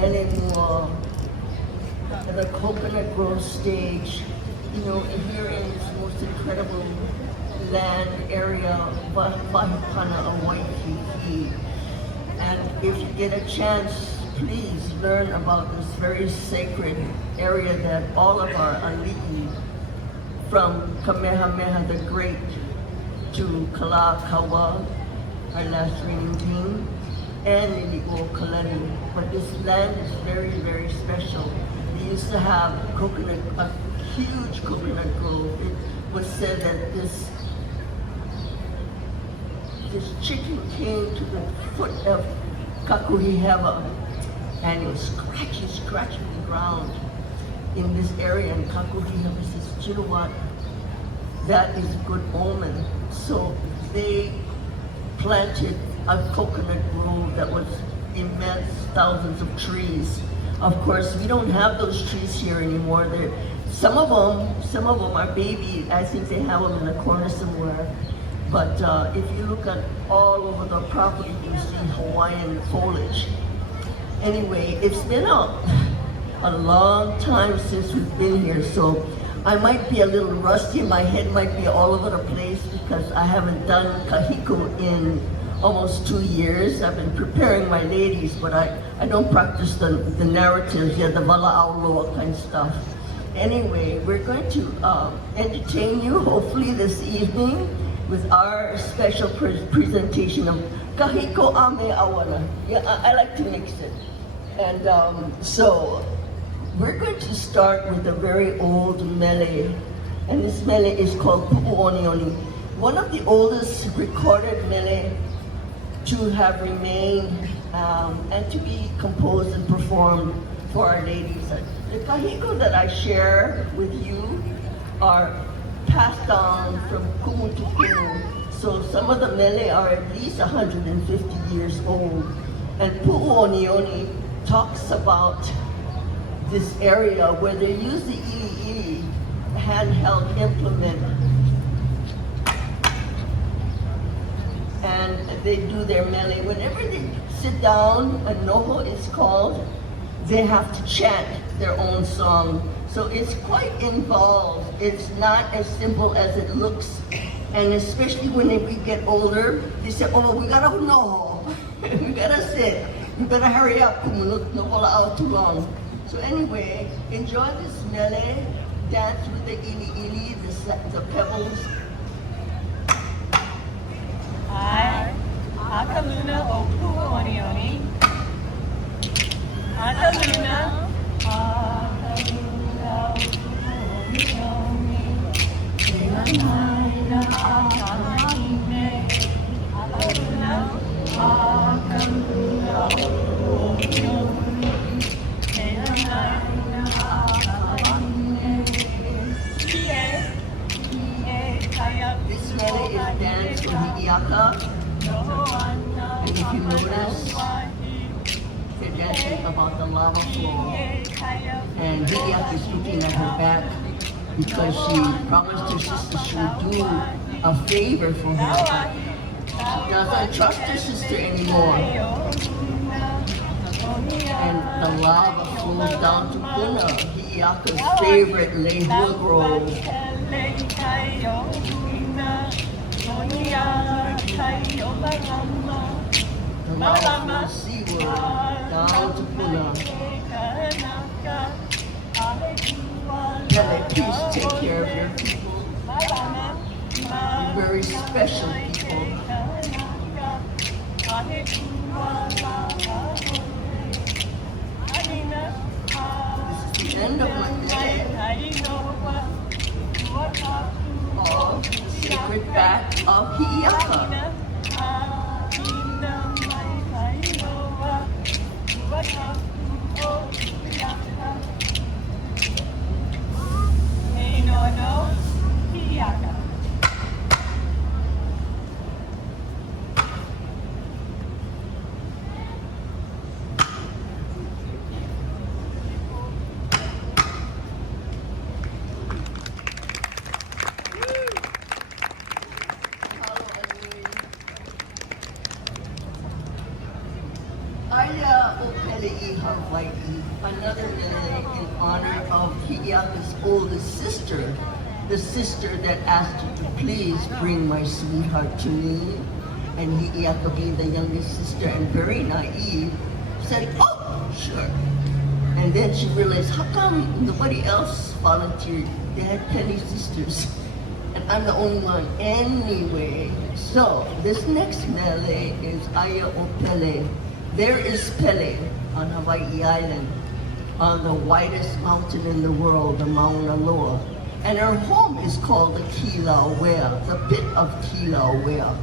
Helumoa, the coconut grove stage, you know, here in this most incredible land area, Wahipana, Waikiki. And if you get a chance, please learn about this very sacred area that all of our ali'i, from Kamehameha the Great to Kalakaua, our last reigning king, and Liliuokalani. But this land is very, very special. They used to have a huge coconut grove. It was said that this chicken came to the foot of Kakuhiheva and it was scratching the ground in this area, and Kakuhiheva says, you know what, that is a good omen. So they planted a coconut grove that was immense, thousands of trees. Of course, we don't have those trees here anymore. Some of them are baby. I think they have them in the corner somewhere. But if you look at all over the property, you see Hawaiian foliage. Anyway, it's been a long time since we've been here, so I might be a little rusty. My head might be all over the place because I haven't done kahiko in almost 2 years. I've been preparing my ladies, but I don't practice the narratives yet, the wala'auloa kind of stuff. Anyway, we're going to entertain you, hopefully this evening, with our special presentation of kahiko ame awana. Yeah, I like to mix it. And so, we're going to start with a very old mele, and this mele is called pu'uonioni, one of the oldest recorded mele to have remained and to be composed and performed for our ladies. The kahiko that I share with you are passed on from kumu to kumu. So some of the mele are at least 150 years old. And pu'uonioni talks about this area where they use the ili, handheld implement, and they do their mele. Whenever they sit down, a noho is called, they have to chant their own song. So it's quite involved. It's not as simple as it looks. And especially when we get older, they say, oh, we gotta noho. We gotta sit. You better hurry up, no wala out too long. So anyway, enjoy this mele, dance with the ili, the pebbles. Ai, akaluna o pu'uonioni. Akaluna o pu'uonioni. Ke'anaina akalahine. Akaluna o pu'uonioni. Ke'anaina akalahine. This mele is danced from Hi'iaka, and if you notice, they're dancing about the lava flow, and Hi'iaka is looking at her back because she promised her sister she would do a favor for her. She doesn't trust her sister anymore, and the lava flows down to Puna, Hi'iaka's favorite lehua grove. The lava flows seaward, down to Puna. Pele, please take care of your people. You're very special people. This is the end of my day. All the sacred back of Hi'iaka. Aya o Pele iha Hawaii, another mele in honor of Hi'iaka's oldest sister, the sister that asked you to please bring my sweetheart to me. And Hi'iaka, being the youngest sister and very naive, said, oh, sure. And then she realized, how come nobody else volunteered? They had Pele sisters, and I'm the only one anyway. So this next mele is Aya o Pele. There is Pele on Hawaii Island, on the widest mountain in the world, the Mauna Loa. And her home is called the Kilauea, the pit of Kilauea.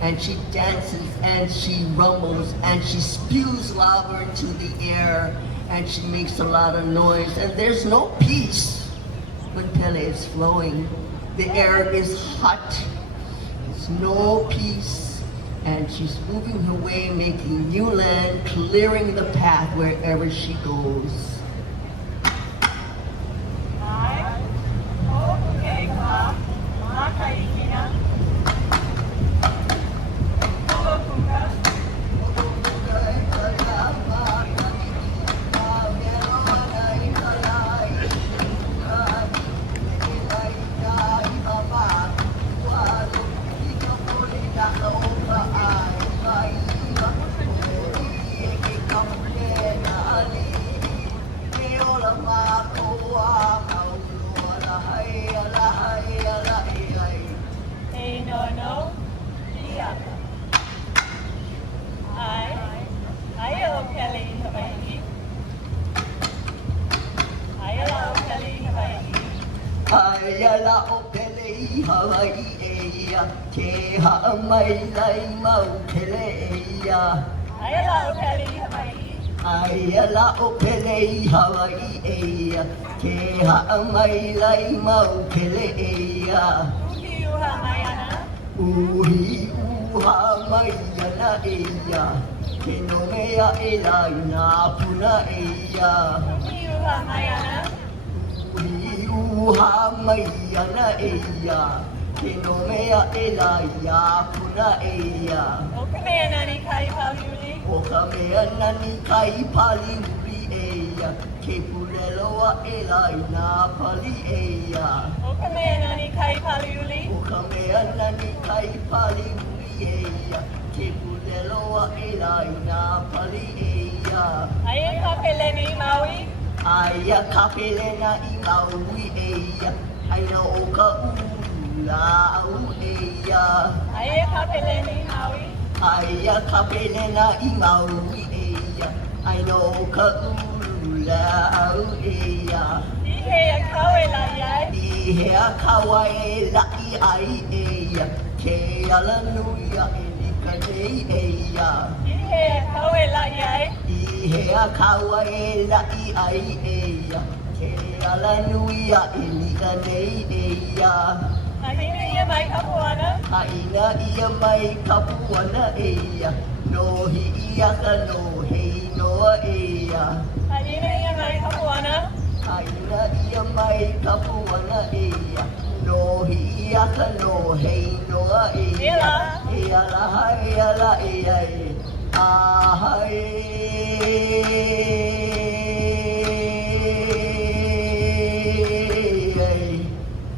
And she dances and she rumbles and she spews lava into the air and she makes a lot of noise. And there's no peace when Pele is flowing. The air is hot, there's no peace. And she's moving her way, making new land, clearing the path wherever she goes. Ayala o Pele Hawaii eia, ke ha'a mai lai mau Pele eia. Ayala o Pele Hawaii. Ayala o Pele Hawaii eia, ke ha'a mai lai mau Pele eia. Uhi uha mai ana. Uhi uha mai ana eia, ke no mea e lai nā puna eia. Uhi uha mai ana. Uha mai ana eia, ke no mea e la ia puna eia. O ka mea nani kai paliuri? O ka mea nani kai paliuri eia, ke puleloa e la ina pali eia. O ka mea nani kai paliuri? O ka mea nani kai paliuri eia, ke puleloa e la ina pali eia. Aia ka Pele ni Maui? Aia ka Pele na i Maui eia, aina o ka ula au eia. Aia ka Pele ni Maui? Aia ka Pele na i Maui eia, aina o ka ula au eia. I hea kawe lai ai? I hea kawe lai ai eia, ke ala nuia e nika nei eia. I hea kawe lai ai? I hea kawe lai ai eia, ke ala nuia e nika nei eia. Haina ia mai kapuana? Haina ia mai kapuana eia, no hi'i aka no hei noa eia. Haina ia mai kapuana? Haina ia mai kapuana eia, no hi'i aka no hei noa eia. Ela? Ela hai ala eia e, ahai.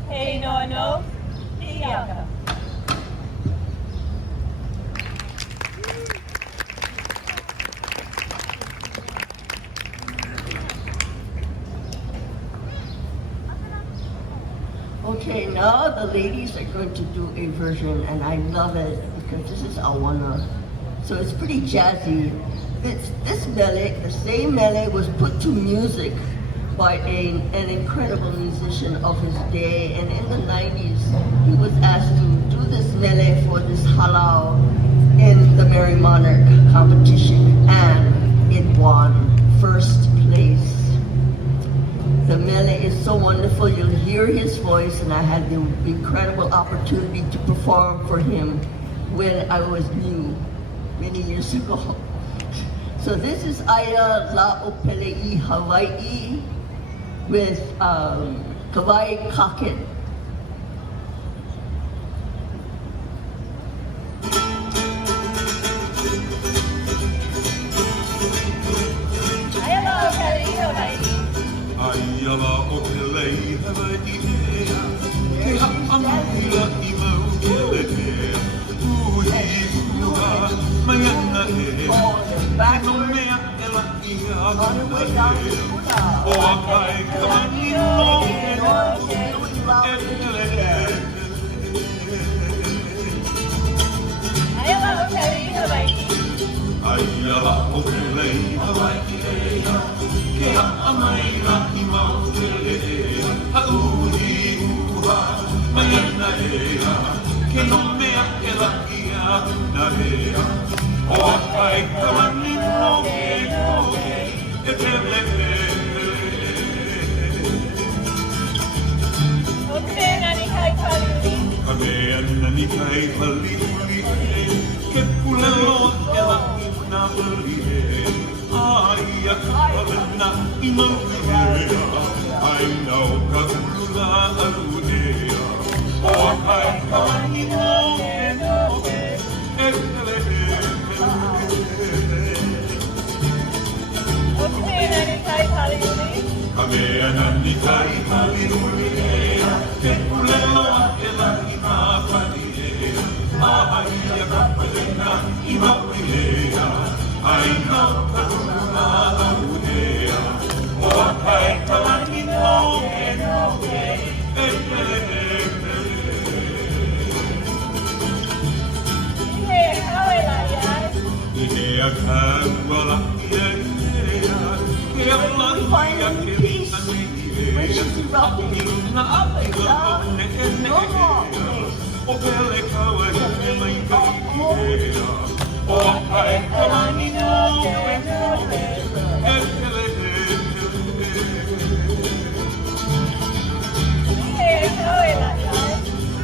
Hey no no, hi'iaka. Okay, now the ladies are going to do a version, and I love it because this is awana, so it's pretty jazzy. This mele, the same mele, was put to music by an incredible musician of his day, and in the 90s he was asked to do this mele for this halau in the Merry Monarch competition, and it won first place. The mele is so wonderful, you'll hear his voice, and I had the incredible opportunity to perform for him when I was new, many years ago. So this is Aya La Opele'i Hawaii with Kawai Kaket. la o Pele Hawaii ke ha'amaila I mautele uhi uha maiana ke no mea e la I ha'ana o a kai kamani no Aiala o Pele Hawaii ke ha'amaila I mautele ha'uhi uha maiana ke no mea e la ha'ana o a kai kamani no e Pele Kamehameha ni kai haliuli ke pulelo e la ina mali ai a kapalena I maui ai nau ka ulula alunea o a kai kamani no e Kamehameha ni kai haliuli ke pulelo e la ina mali ai a kapalena I maui ai nau ka ulula alunea o a kai kamani no Idea kaua la Find any peace when she's erupting up and down. No more. o Pele kaua I mai kai o kai kamani no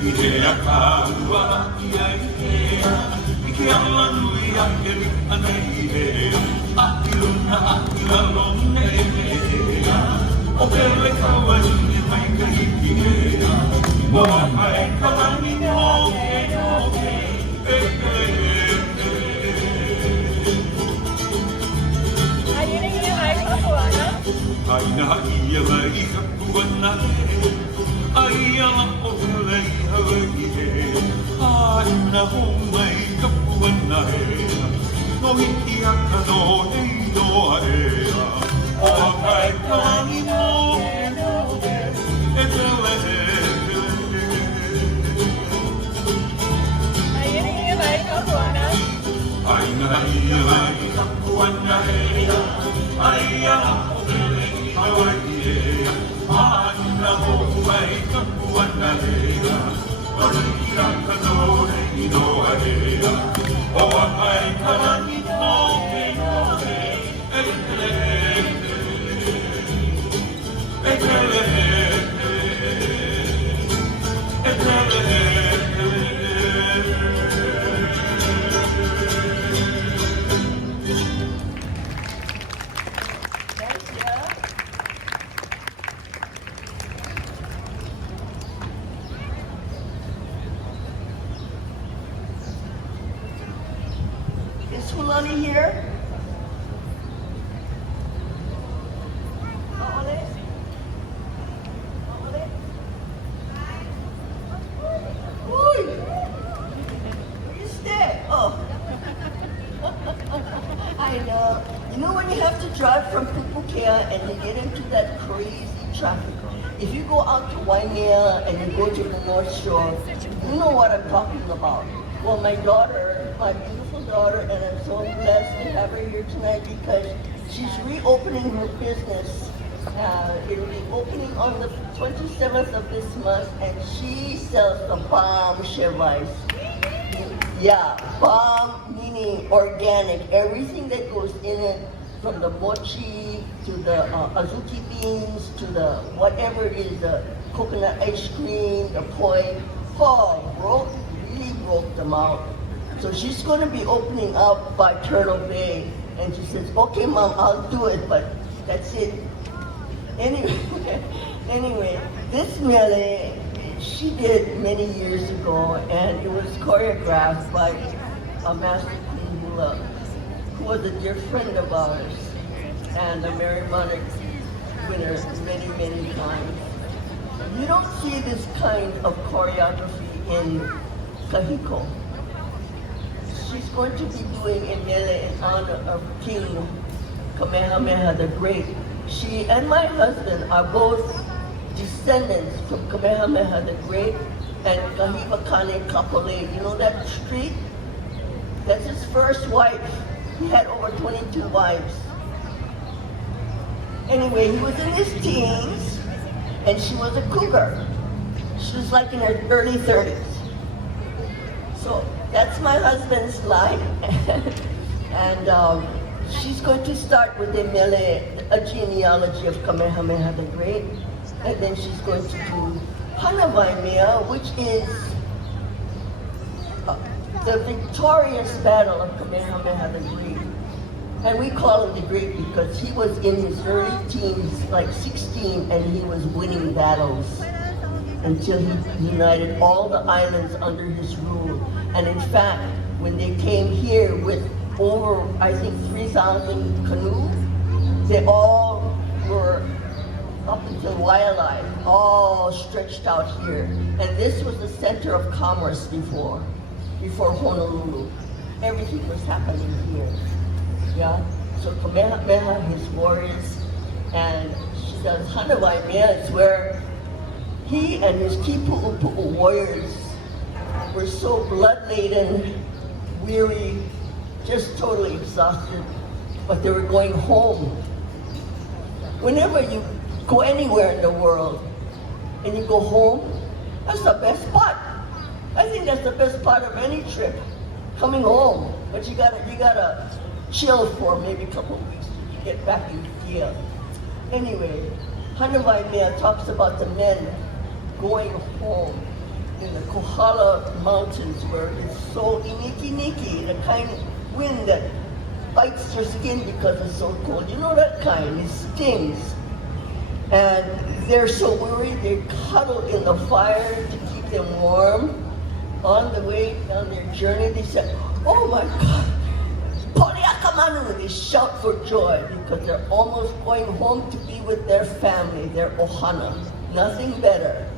Idea kaua la I ke alanui a heri anai a iluna a ilalone o Pele kaua I mai kai o kai kamani no Aina ia mai kapuana Aiala o Pele Hawaii Aina ho mai kapuana No hiki aka no hei noa O kai kani no E Pele Aina ia mai kapuana Aiala o Pele Hawaii Aina ho mai kapuana O hiki aka no hei noa O kai kani no Is Hulani here? Where you stay? Oh. I know. You know when you have to drive from Pupukea and you get into that crazy traffic? If you go out to Waimea and you go to the North Shore, you know what I'm talking about. Well, my daughter, my beautiful daughter, and I'm so blessed to have her here tonight because she's reopening her business. It'll be opening on the 27th of this month, and she sells the bomb shevais. Yeah, bomb meaning organic. Everything that goes in it, from the mochi to the azuki beans to the whatever it is, the coconut ice cream, the poi. Really broke them out. So she's going to be opening up by Turtle Bay, and she says, "Okay, Mom, I'll do it, but that's it." Anyway, this mele she did many years ago, and it was choreographed by a master hula who was a dear friend of ours, and Mary Monarch winner many, many times. You don't see this kind of choreography in kahiko. She's going to be doing a mele in honor of King Kamehameha the Great. She and my husband are both descendants from Kamehameha the Great and Kahivakane Kapolei. You know that street? That's his first wife. He had over 22 wives. Anyway, he was in his teens, and she was a cougar. She was like in her early 30s. So that's my husband's life. And she's going to start with a mele, a genealogy of Kamehameha the Great. And then she's going to do Hanawai, which is the victorious battle of Kamehameha the Great. And we call him the Great because he was in his early teens, like 16, and he was winning battles until he united all the islands under his rule. And in fact, when they came here with over, I think, 3,000 canoes, they all were up until Waialae, all stretched out here. And this was the center of commerce before Honolulu. Everything was happening here. Yeah? So Kamehameha, his warriors, and she does Hanawai Mea, it's where he and his Kipu'upu'u warriors were so blood-laden, weary, just totally exhausted, but they were going home. Whenever you go anywhere in the world and you go home, that's the best part. I think that's the best part of any trip, coming home. But you gotta chill for maybe a couple of weeks to get back in gear. Anyway, Hanawai Mea talks about the men going home in the Kohala Mountains where it's so iniki-niki, the kind of wind that bites your skin because it's so cold. You know that kind, it stings. And they're so worried, they cuddle in the fire to keep them warm. On the way down their journey, they said, oh my God, Poliakamanu, they shout for joy because they're almost going home to be with their family, their ohana. Nothing better.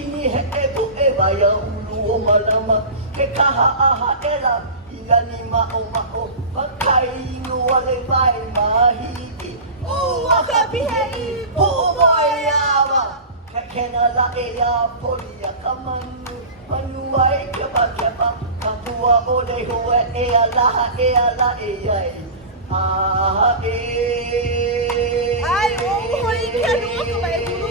kini he e ku e waya ulu o malama. Ke kaha aha ela, ilani ma'o, pakai inu wale vai mahiki. Waka pihe i pu'umoeawa. Kena la e a poli a kamanu, manu ai kepa, kapua o le hua e a la e ai. Ah e. Ai, o hoi ke no mai hulu.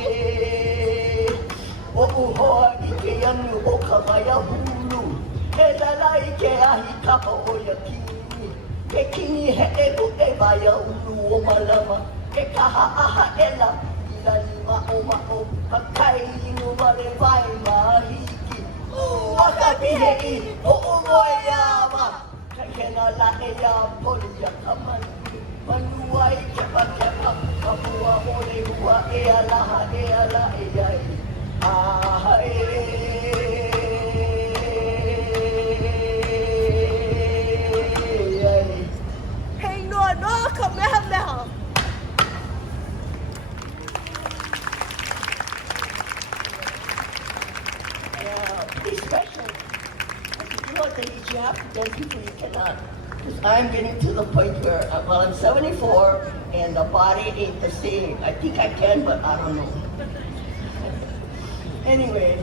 O uhoa i ke anu o ka mai a hulu. He lala i ke ahi kapa o ia kini. Ke kini he e ku e mai a ulu o malama. Ke kaha aha ela, ilani ma'o, pakai inu wale vai mahiki. Waka pihe i pu'umoeawa. Kena la e a poli a kamanu, manu ai kepa, kapua o le hua e a la e ai. Ah e. Hei noa noa Kamehameha. Be special. You know what they teach you have to dance people you cannot. Because I'm getting to the point where, well, I'm 74 and the body ain't the same. I think I can, but I don't know. Anyway.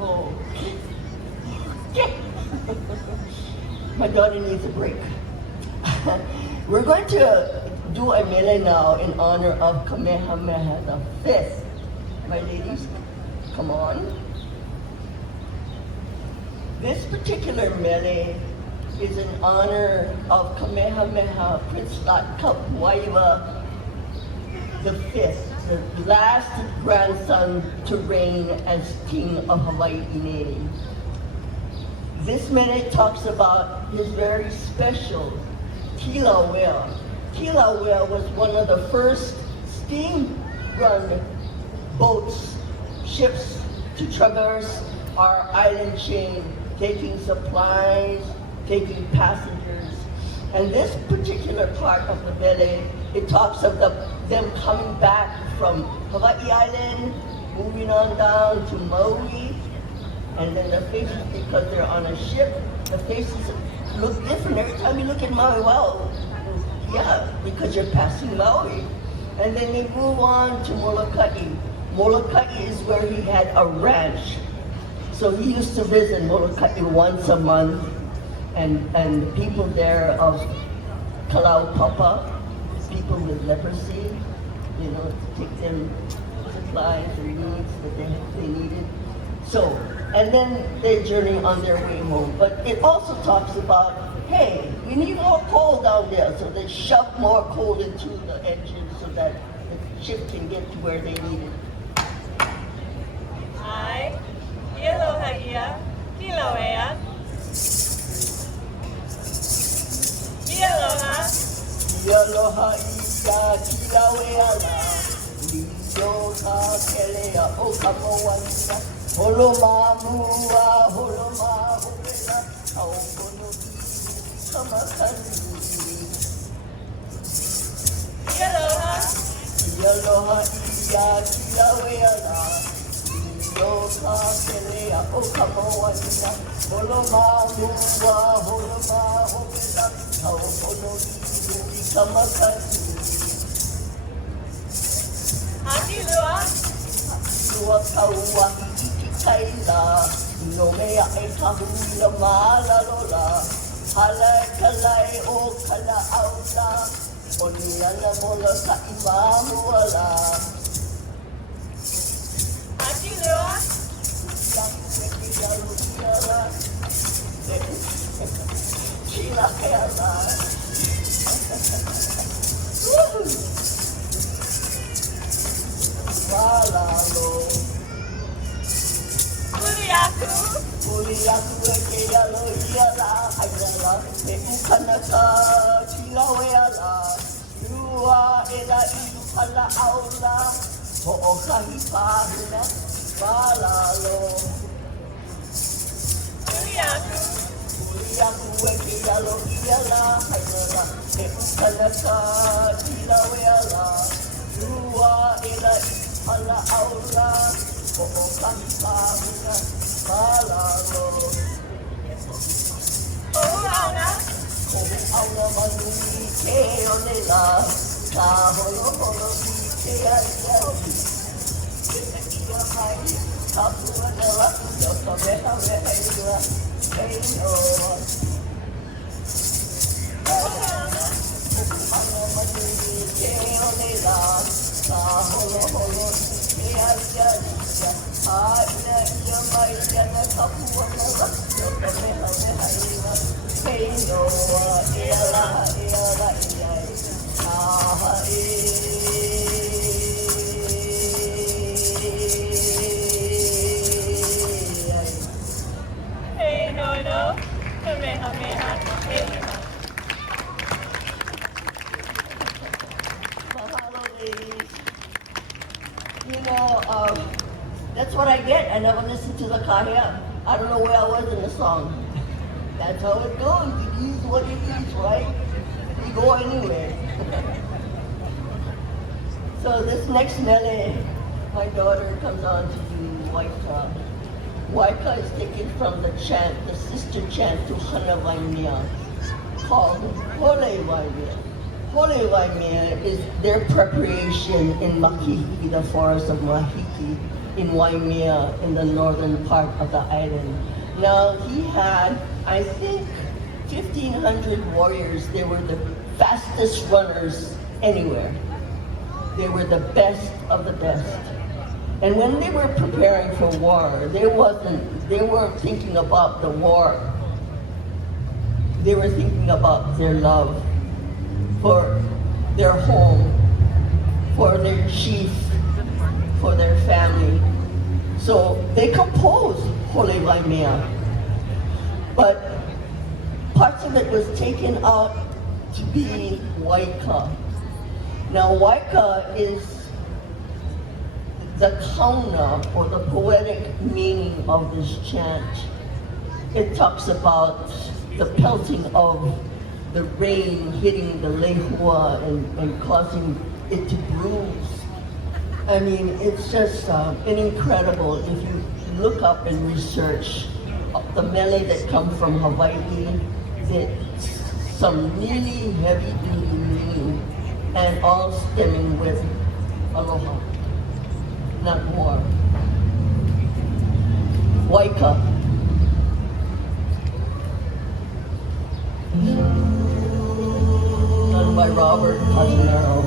Oh. My daughter needs a break. We're going to do a mele now in honor of Kamehameha V. My ladies, come on. This particular mele is in honor of Kamehameha Prince Kalakaua V, the last grandson to reign as King of Hawaii. This mele talks about his very special Kilauea. Kilauea was one of the first steam-run boats, ships to traverse our island chain, taking supplies, taking passengers. And this particular part of the mele, it talks of them coming back from Hawaii Island, moving on down to Maui, and then the faces, because they're on a ship, the faces look different every time you look at Maui. Wow, yeah, because you're passing Maui. And then they move on to Molokai. Molokai is where he had a ranch. So he used to visit Molokai once a month, and people there of Kalaupapa, people with leprosy, you know, to take them supplies or needs that they needed. So, and then they journey on their way home. But it also talks about, hey, we need more coal down there. So they shove more coal into the engine so that the ship can get to where they need it. Ai, aloha ia, Kilauea. Aloha. Aloha ia, Kilauea la. Lio ka kelea o kamoana. Holo mamua, holo mahopena. Au kono ki kamakani. Aloha. Aloha ia, Kilauea la. Lio ka kelea o kamoana. Holo mamua, holo mahopena. Au kono ki kamakani. Liliuokalani. Liliuokalani kaila, no mea e kahula malalola, hala kalai o Kalakaua, o niana mola ka imamuala. Chila kela. Malalo. Uriaku e ke alo ia la hainala, e ukanaka Kilauea la, lua e la iu Kalakaua, ho o kahi pāhina, malalo. Uriaku e ke alo ia la hainala, e ukanaka Kilauea la, lua e la iu Halaaula, Kamehameha, Halau. Awana. Awana manui ke olela, ka holo holo ke aiai. Ia mai, ka puanela, ia Kamehameha ia, kei noa. Awana manui ke olela, ka holo holo ke aiai. Aina ia mai, ia na ka puanela, ia Kamehameha ia. Hey Noah, ela, ela, aha, Hey no no. Kamehameha. mahalo, ladies. You know, that's what I get. I never listen to the kahea. I don't know where I was in the song. That's how it goes. It is what it is, right? You go anywhere. So this next mele, my daughter comes on to do Waika. Waika is taken from the chant, the sister chant to Hanawaimea, called Holewaimea. Holewaimea is their preparation in Makihi, the forest of Mahiki, in Waimea, in the northern part of the island. Now, he had, I think, 1,500 warriors. They were the fastest runners anywhere. They were the best of the best. And when they were preparing for war, they weren't thinking about the war. They were thinking about their love for their home, for their chief, for their family. So they composed Hole Waimea. But parts of it was taken out to be Waika. Now Waika is the kauna, or the poetic meaning of this chant. It talks about the pelting of the rain hitting the lehua and causing it to bruise. I mean, it's just incredible if you look up and research the mele that come from Hawaii. It's some really heavy-duty meaning, and all stemming with aloha, not war. Waika. Done by Robert Casanero.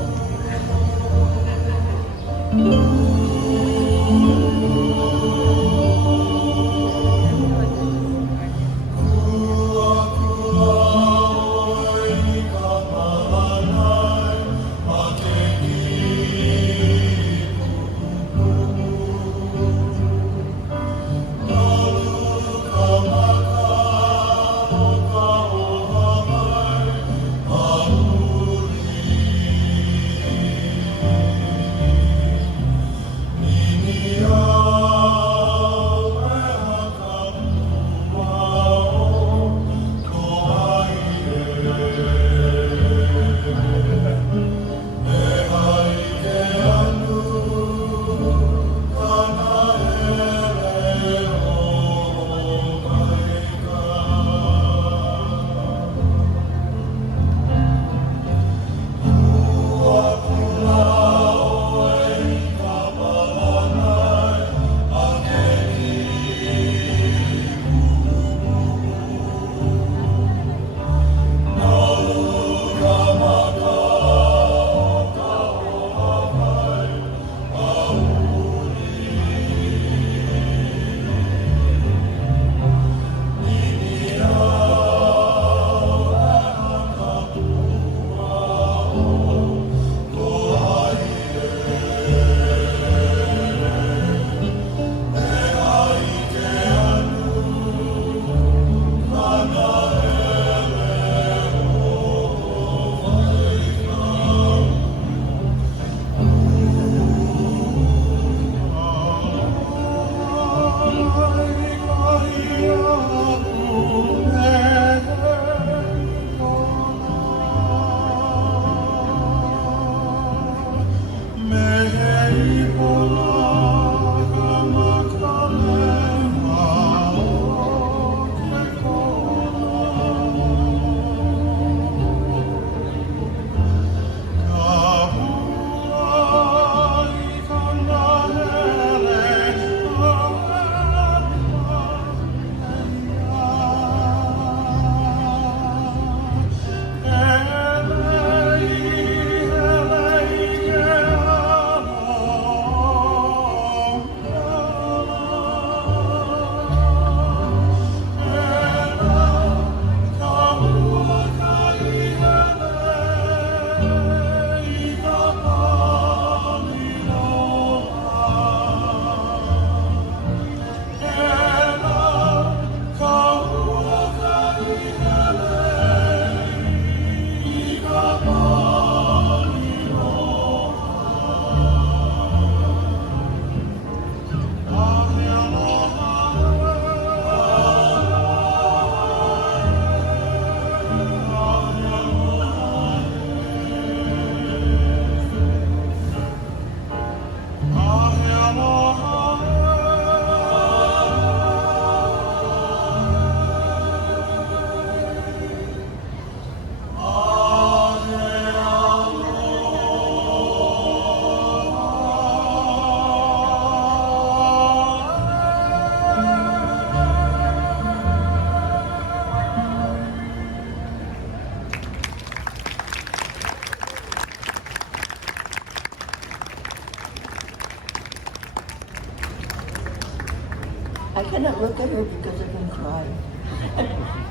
I cannot look at her because I can cry.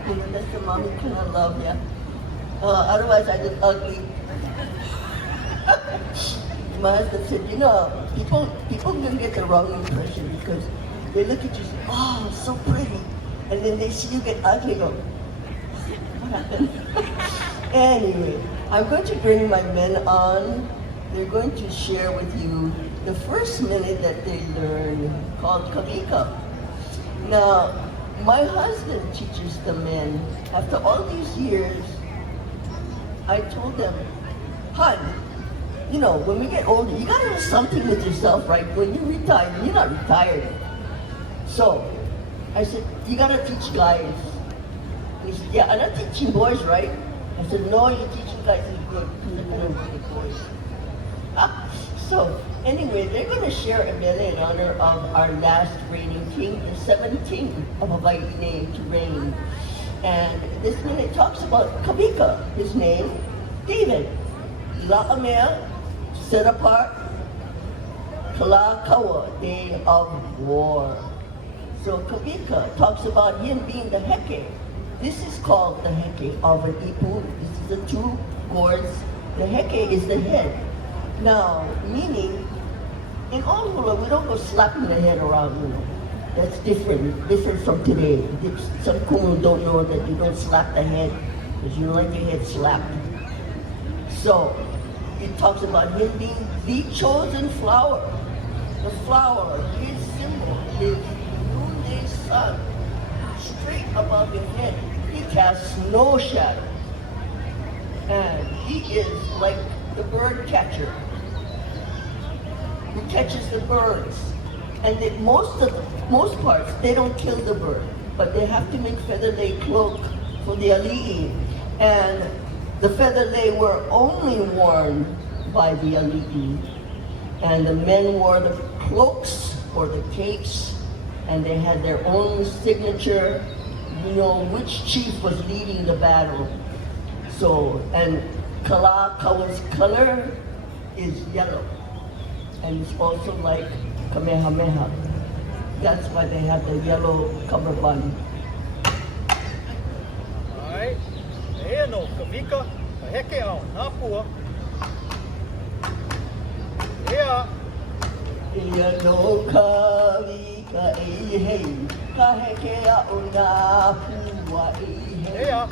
You know, that's the mommy kind of love, yeah. Otherwise, I look ugly. My husband said, you know, people can get the wrong impression because they look at you and say, oh, so pretty. And then they see you get ugly, go, what happened? Anyway, I'm going to bring my men on. They're going to share with you the first minute that they learn called kahiko. Now, my husband teaches the men. After all these years, I told them, hon, you know, when we get older, you gotta do something with yourself, right? When you retire, you're not retired. So, I said, you gotta teach guys. And he said, yeah, I'm not teaching boys, right? I said, no, you're teaching guys is good. I don't teach boys. So, anyway, they're gonna share a minute in honor of our last reigning king, the 17th of Hawaii to reign. And this minute talks about kahiko, his name, David. Kamehameha, set apart, Kalakaua, day of war. So kahiko talks about him being the heke. This is called the heke of an ipu. This is the two gourds. The heke is the head. Now, meaning, in Oahu, we don't go slapping the head around, you know. That's different from today. Some kumu don't know that you don't slap the head because you don't like your head slapped. So, it talks about him being the chosen flower. The flower, his symbol, his noonday sun, straight above your head. He casts no shadow. And he is like the bird catcher who catches the birds. And most parts, they don't kill the bird, but they have to make feather lei cloak for the ali'i. And the feather lei were only worn by the ali'i. And the men wore the cloaks or the capes, and they had their own signature, you know, which chief was leading the battle. So, and Kalakaua's color is yellow. And it's also like Kamehameha. That's why they have the yellow cover bun. Alright. E no kahiko, kaheke au napua. Yeah. Ia no kahika e hei, kaheke au napua e hei. Yeah.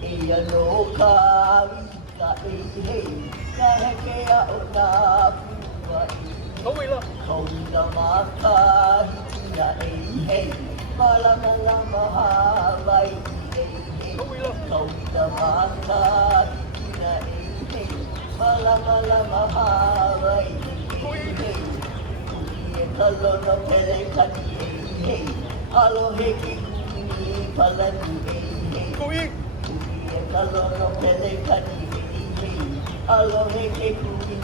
Ia no kahika e hei, kaheke au napua e hei. Kauila. Kauila makahitia e hei, malamalama Hawaii e hei. Kauila. Kauila makahitia e hei, malamalama Hawaii e hei. Kuie kalono Pele kani e hei, alohe ki kuni palani e hei. Kui. Kuie kalono Pele kani e hei, alohe ki kuni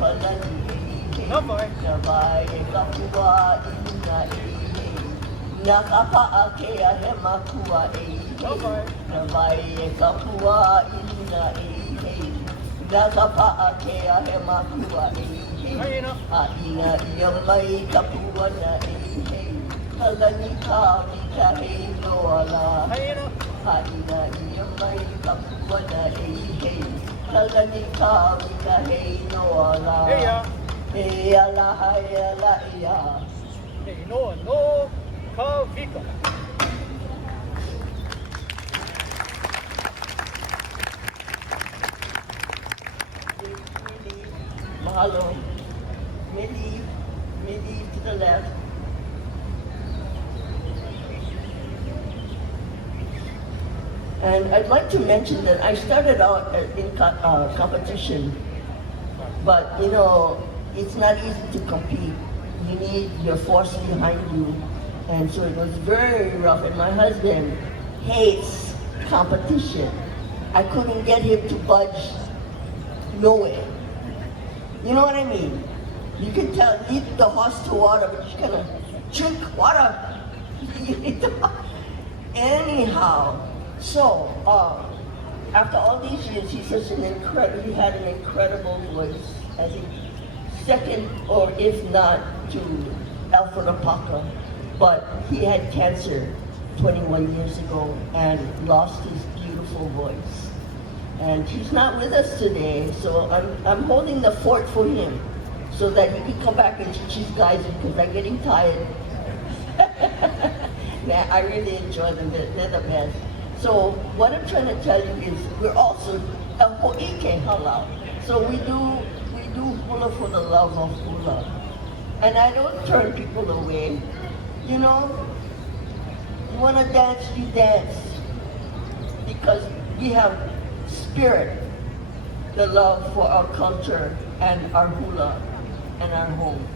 palani e hei. Navai. Navai e kapua ina e hei. Nā kapaa ke a he makua e hei. Navai. Navai e kapua ina e hei. Nā kapaa ke a he makua e hei. Haina. A ina ia mai kapua na e hei. Kalani kawi ka hei noa la. Haina. A ina ia mai kapua na e hei. Kalani kawi ka hei noa la. Heia. E ala hai ala ia. E noa no kahiko. Mahalo. Midi to the left. And I'd like to mention that I started out in competition, but you know, it's not easy to compete. You need your force behind you. And so it was very rough. And my husband hates competition. I couldn't get him to budge nowhere. You know what I mean? You can tell, lead the horse to water, but you're gonna drink water. Anyhow, so after all these years, he had an incredible voice as he second, or if not, to Alfred Apaka. but he had cancer 21 years ago and lost his beautiful voice. And he's not with us today, so I'm holding the fort for him so that he can come back and teach his guys because I'm getting tired. Man, I really enjoy them, they're the best. So what I'm trying to tell you is we're also a ho'ike halau. So we do hula for the love of hula. And I don't turn people away. You know, you want to dance, you dance. Because we have spirit, the love for our culture and our hula and our home.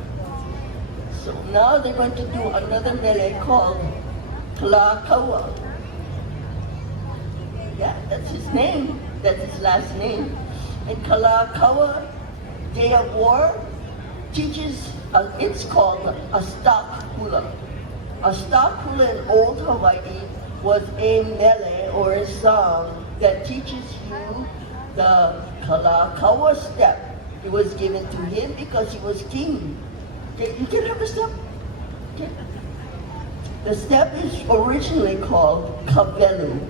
So now they're going to do another mele called Kalakaua. Yeah, that's his name. That's his last name. And Kalakaua, Day of War, teaches, it's called a stock hula. A stock hula in old Hawaii was a mele or a song that teaches you the Kalakaua step. It was given to him because he was king. Okay, you can have the step. Okay. The step is originally called kavelu.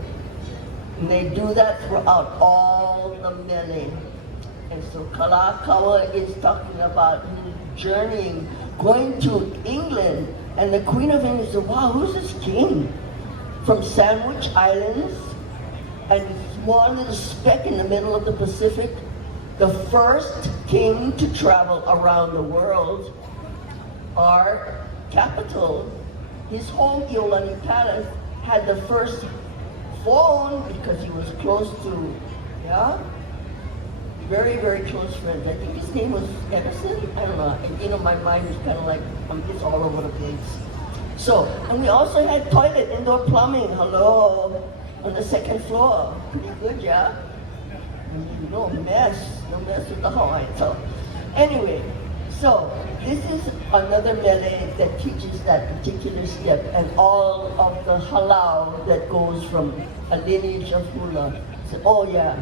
And they do that throughout all the mele. And so Kalakaua is talking about him journeying, going to England. And the Queen of England said, wow, who's this king? From Sandwich Islands and one little speck in the middle of the Pacific. The first king to travel around the world. Our capital, his home, Iolani Palace, had the first phone because he was close to, yeah? Very, very close friends. I think his name was Edison. I don't know. And, you know, my mind is kind of like, it's all over the place. So, and we also had toilet, indoor plumbing. Hello, on the second floor. Pretty good, yeah? No mess with the Hawaiian. So, anyway, so this is another mele that teaches that particular step and all of the halau that goes from a lineage of hula. So, oh yeah.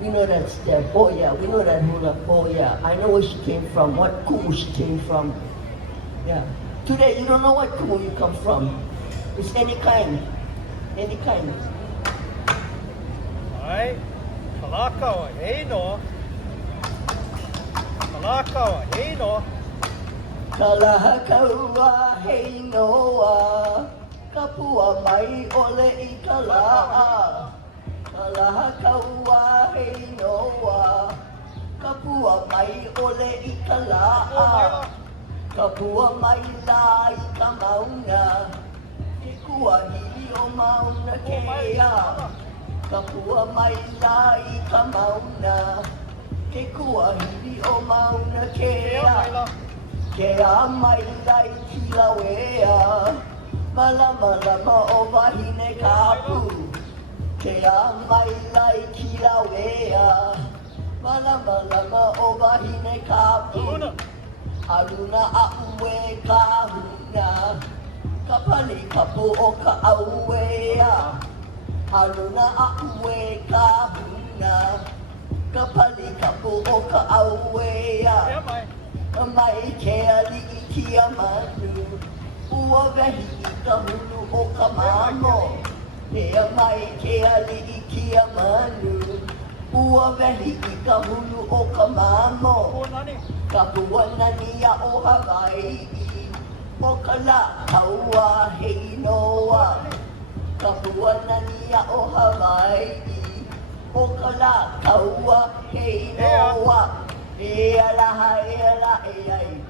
We know that step. Oh yeah, we know that hula. Oh yeah, I know where she came from, what kumu she came from. Yeah. Today you don't know what kumu you come from. It's any kind. Any kind. Ai, Kalakaua, hei no. Kalakaua, hei no. Kalakaua, hei noa. Kapua mai ole I kalaa. Kalakaua, hei noa. Kapua mai ole I kalaa. Kapua mai la I ka mauna. Ke kua hili o mauna kea. Kapua mai la I ka mauna. Ke kua hili o mauna kea. Kea mai la I kila wea. Malama lama o wahine kapu. Kea mai lai kila wea. Malama lama o wahine kapu. Aluna a uwe ka huna. Kapali kapu o ka auwea. Aluna a uwe ka huna. Kapali kapu o ka auwea. Mai kea li I kia manu. Ua vehi I ka hulu o ka mamo. Hea mai kea li I kia manu. Ua vehi I ka hulu o ka mamo. Kapua nani a o Hawaii. O Kalakaua hei noa. Kapua nani a o Hawaii. O Kalakaua hei noa. E ala e ai.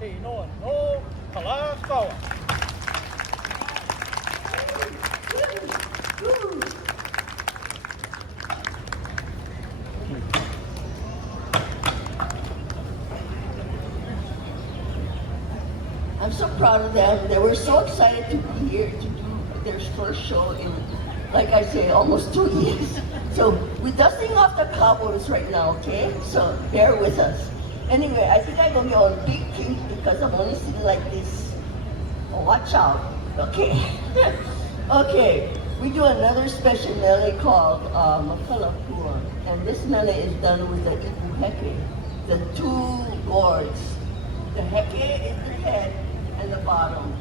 Hei no, no, Kalakaua. I'm so proud of them. They were so excited to be here to do their first show in, like I say, almost 2 years. So we're dusting off the cobwebs right now, okay? So bear with us. Anyway, I think I'm gonna be on big teeth because I'm only sitting like this. Oh, watch out. Okay. Okay. We do another special mele called Kalakaua. And this mele is done with the ipu heke, the 2 gourds. The heke is the head and the bottom.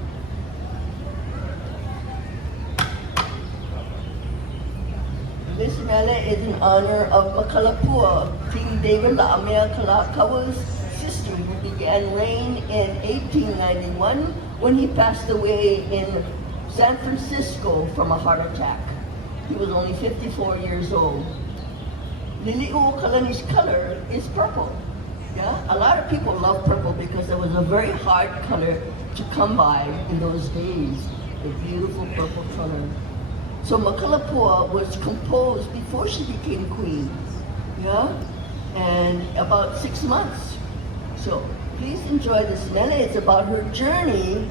This mele is in honor of Makalapua, King David Laamea Kalakaua's sister, who began reign in 1891 when he passed away in San Francisco from a heart attack. He was only 54 years old. Liliuokalani's color is purple. Yeah, a lot of people love purple because it was a very hard color to come by in those days. A beautiful purple color. So Makalapua was composed before she became queen. Yeah, and about 6 months. So please enjoy this mele. It's about her journey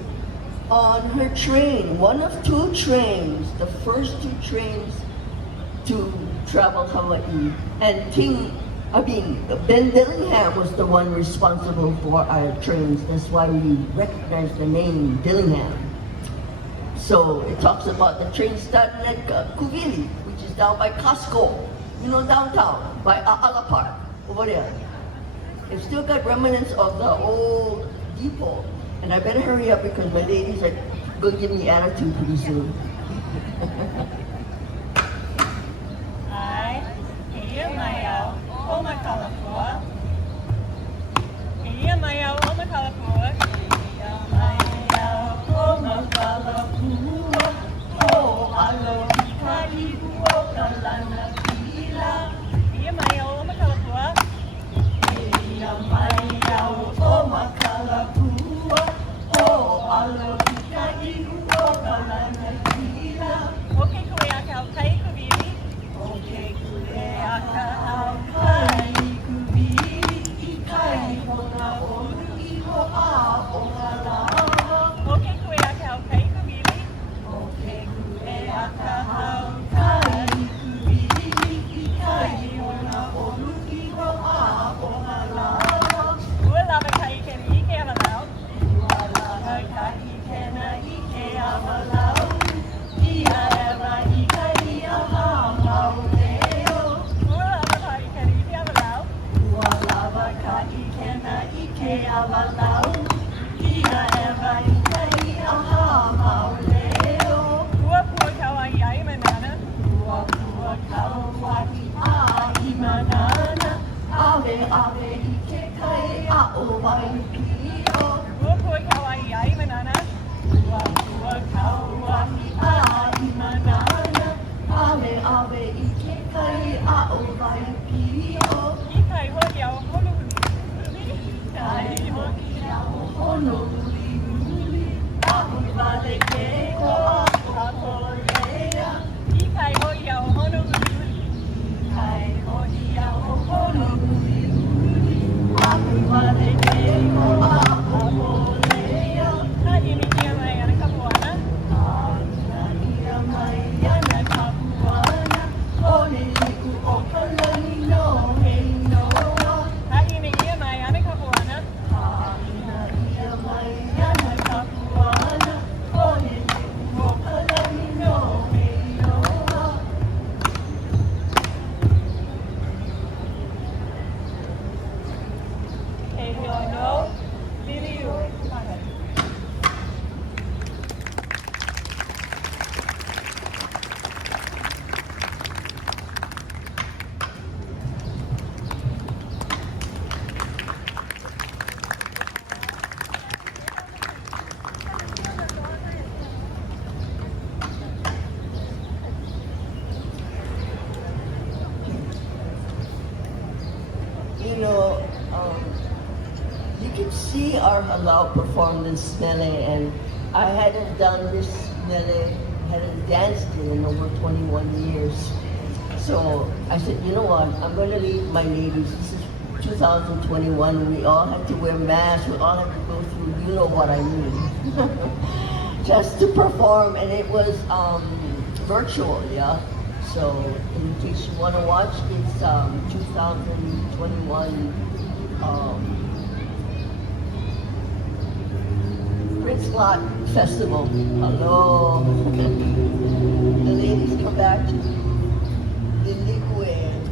on her train, one of 2 trains, the first 2 trains to travel Hawaii. And Ben Dillingham was the one responsible for our trains. That's why we recognize the name Dillingham. So it talks about the train starting at Kuvili, which is down by Costco, you know, downtown, by Ala Park, over there. It's still got remnants of the old depot. And I better hurry up because my ladies are going to give me attitude pretty soon. You can see our Halau perform this mele, and I hadn't done this mele, hadn't danced in over 21 years. So I said, you know what, I'm going to lead my ladies. This is 2021, we all have to wear masks, we all have to go through, you know what I mean, just to perform, and it was virtual, yeah. So in case you want to watch, it's 2021 Prince Lot Festival. Hello. The ladies come back to the liquid.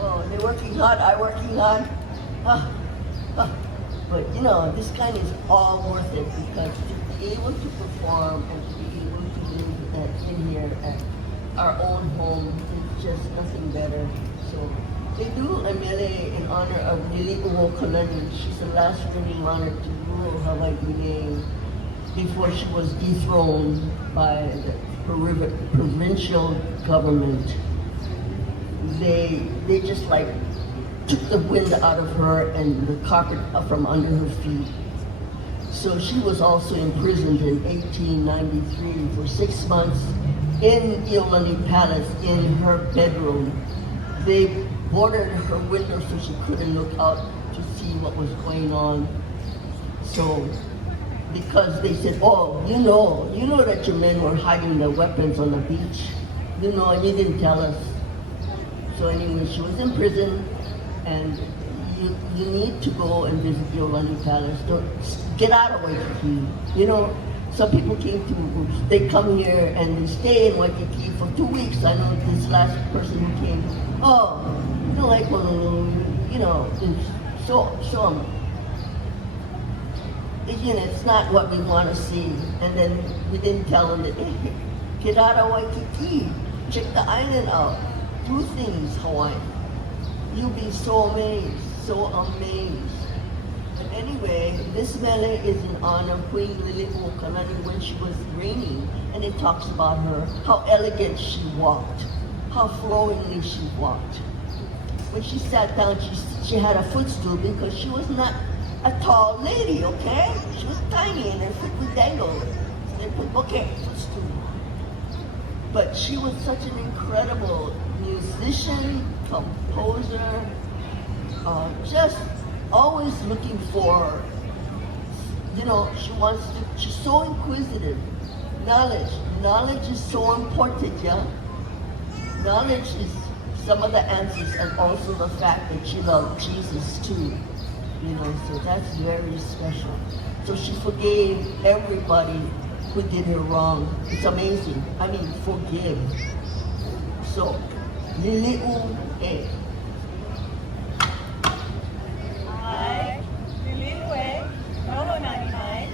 Oh, they're working hard, I'm working hard. But you know, this kind is all worth it because to be able to perform and to be able to live in here at our own home is just nothing better. So they do a mele in honor of Liliuokalani. She's the last living monarch to rule Hawaii before she was dethroned by the provincial government. They just like took the wind out of her and the carpet from under her feet. So she was also imprisoned in 1893 for 6 months in Iolani Palace in her bedroom. They boarded her window so she couldn't look out to see what was going on. So, because they said, oh, you know that your men were hiding their weapons on the beach. You know, and you didn't tell us. So anyway, she was in prison, and you need to go and visit Iolani Palace. Don't get out of Waikiki. You know, some people they come here and they stay in Waikiki for 2 weeks. I know this last person who came, oh, you know, like, you know, show them. You know, it's not what we want to see. And then we didn't tell them that, hey, get out of Waikiki. Check the island out. Do things, Hawaii. You'll be so amazed, so amazed. But anyway, this mele is in honor of Queen Liliuokalani when she was reigning, and it talks about her, how elegant she walked, how flowingly she walked. When she sat down, she had a footstool because she was not a tall lady, okay? She was tiny and her foot would dangle. So they put, okay, footstool. But she was such an incredible musician, composer, just always looking for, you know, she's so inquisitive. Knowledge is so important, yeah? Knowledge is some of the answers, and also the fact that she loved Jesus too. You know, so that's very special. So she forgave everybody who did her wrong. It's amazing. I mean, forgive. So, Liliu e. Ai, Liliu e, noho nani mai.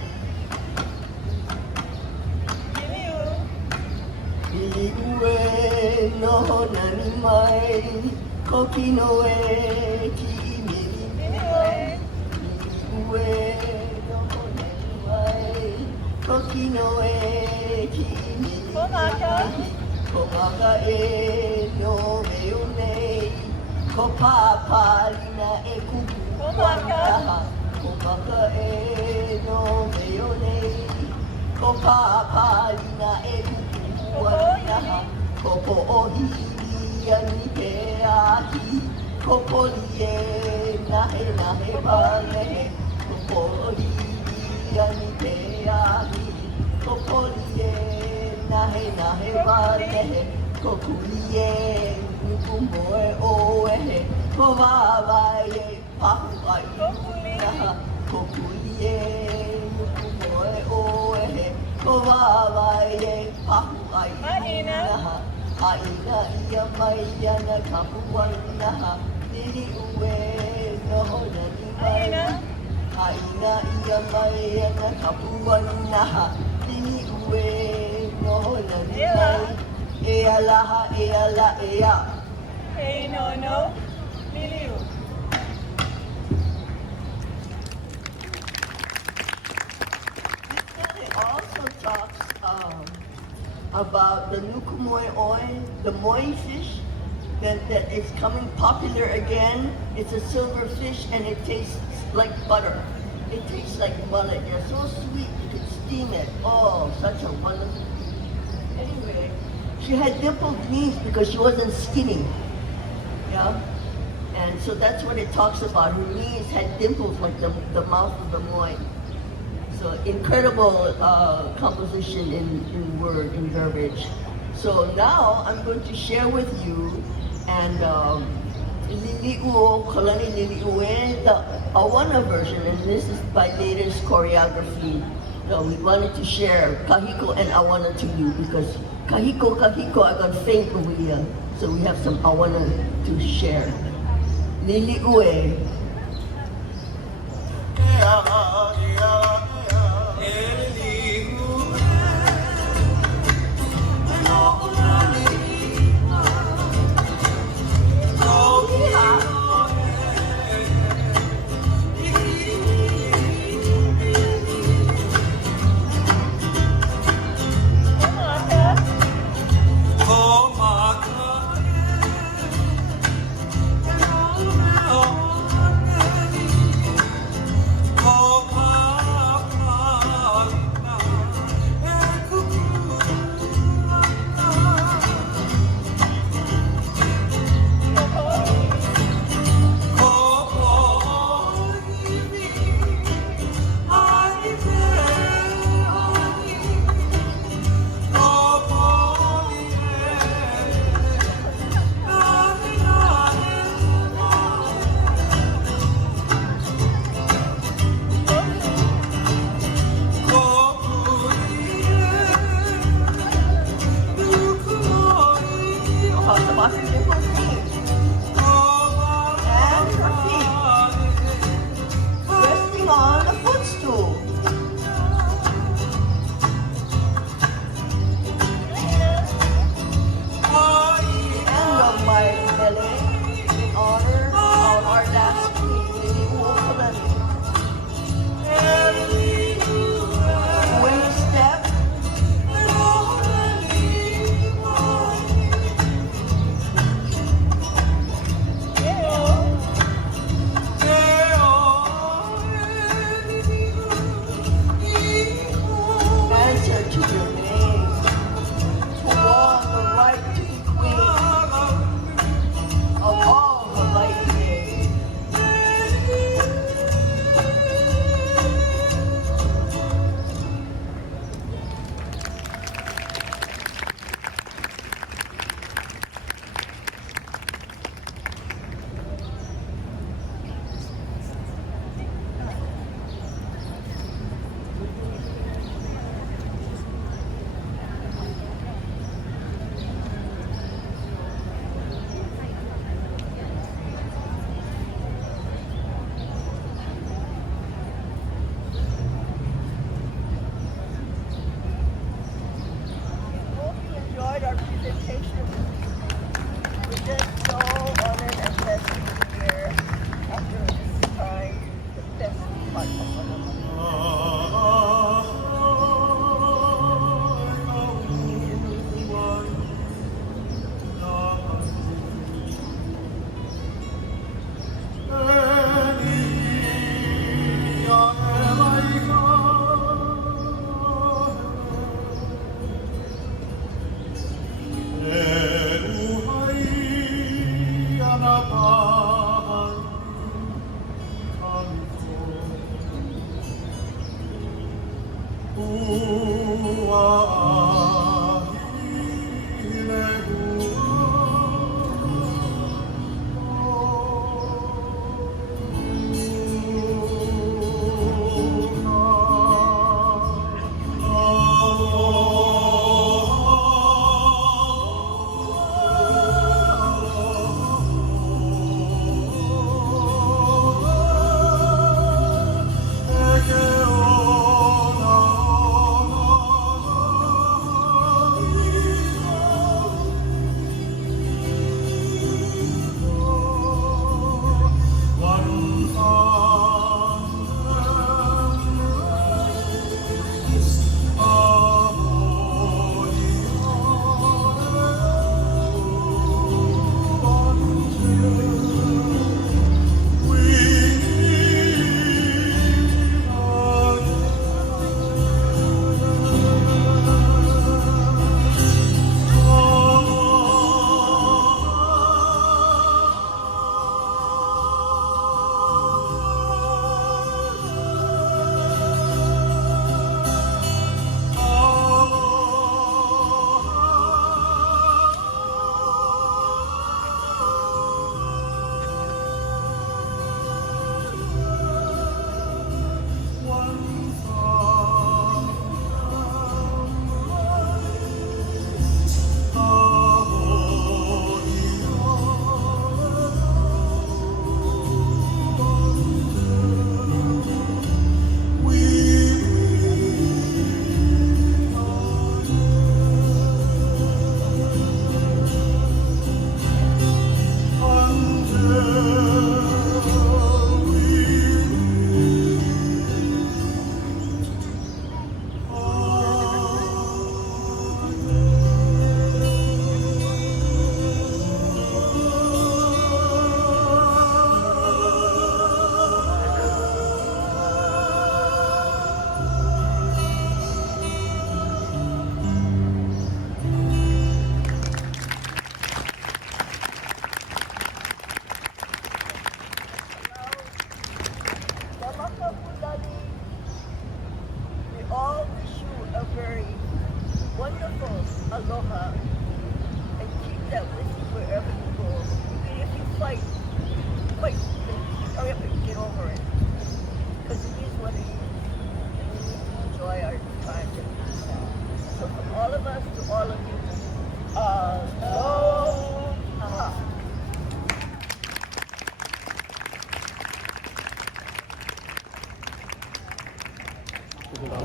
Liliu e, noho nani mai. Koki no e, ki imiri. Liliu e, noho nani mai. Koki no e, ki imiri. Komaka e no meo nei, ko papalina e kuku wanaha. Komaka e no meo nei, ko papalina e kuku wanaha. Ko po'ohili ani te ahi, ko poli e nahe pale. Ko po'ohili ani te ahi, ko poli e nahe wale, ko kulie, nukumoe oe, ko wawae, pahu ai naha, ko kulie, nukumoe oe, ko wawae, pahu ai naha, aina ia mai ana kapuan naha, Liliu e noho nani mai, aina ia mai ana kapuan naha, Liliu e noho nani mai, e alaha e ala e a. Hey, no, Liliu. It also talks about the nukumoe oi, the moi fish, that is coming popular again. It's a silver fish and it tastes like butter. It tastes like mullet. It's so sweet, you can steam it. Oh, such a wonderful. Anyway, she had dimpled knees because she wasn't skinny. Yeah? And so that's what it talks about. Her knees had dimples like the mouth of the moi. So incredible composition in word, in verbiage. So now I'm going to share with you and Liliuokalani Liliue, the awana version, and this is by latest choreography. So we wanted to share kahiko and awana to you because kahiko, I got faint over here. So we have some awana to share. Liliue. Oh,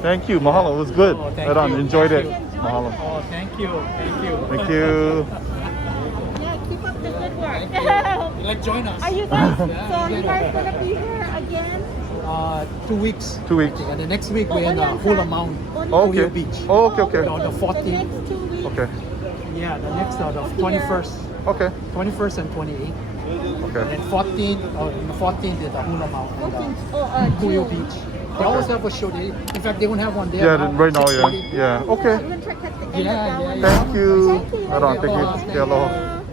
Thank you. Mahalo. It was good. Oh, thank Right on. you. Enjoyed it. Thank Mahalo. Oh, thank you. Thank you. Thank you. Yeah, keep up the good work. Let's join us. Are you guys, so you guys gonna be here again? 2 weeks. 2 weeks. And the next week we're in Only on Hula Saturday? Mountain. Only Oh, on okay. Ohio Beach. Oh, okay, okay. On the The 14th. next 2 weeks? Okay. Yeah, the next the 21st. Okay. 21st and 28th. Okay. And then 14th, the 14th is the Hula Mountain. 14th. Ohio June. Beach. They always have a show. In fact, they won't have one there. Yeah, right now, yeah. 6:30. Yeah. Okay. We're gonna try to cut the end of Yeah, that yeah, one. yeah. Thank you. Thank you. Right on. Thank you. Aloha. Yeah, aloha.